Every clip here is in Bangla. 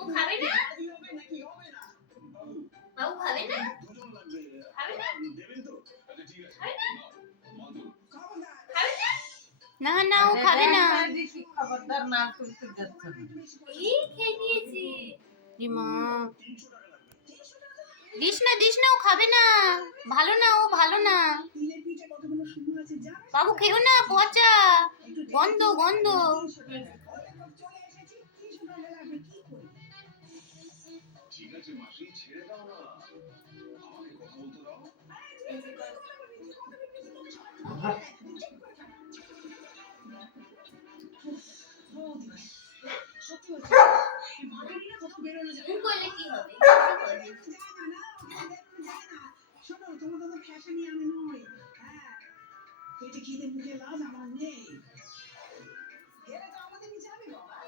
ও খাবে না? বাবু খাবে না? খাবে না? না না ও খাবে না। খবরদার না তুলতে যাচ্ছে না। এই খেয়ে দিয়েছি। মা দিস না ও খাবে না, ভালো না, ও ভালো না। বাবু খেও না, পচা, গন্ধ গন্ধ। ঠিক আছে মাসি, ছেড়ে দাও না, আমাকে কথা বলতে দাও। মুখ করলে কি হবে?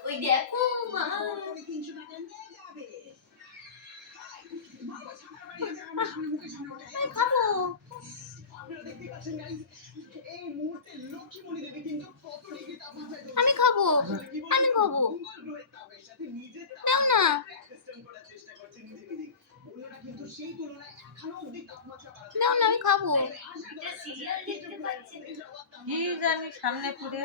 ওই দেখো মা, খাবো। আমি খাবো, আমি খাবো, দাও না। দাও না, আমি খাবো। এটা সিরিয়াল দেখতে পাচ্ছি না। কি জানি সামনে পড়ে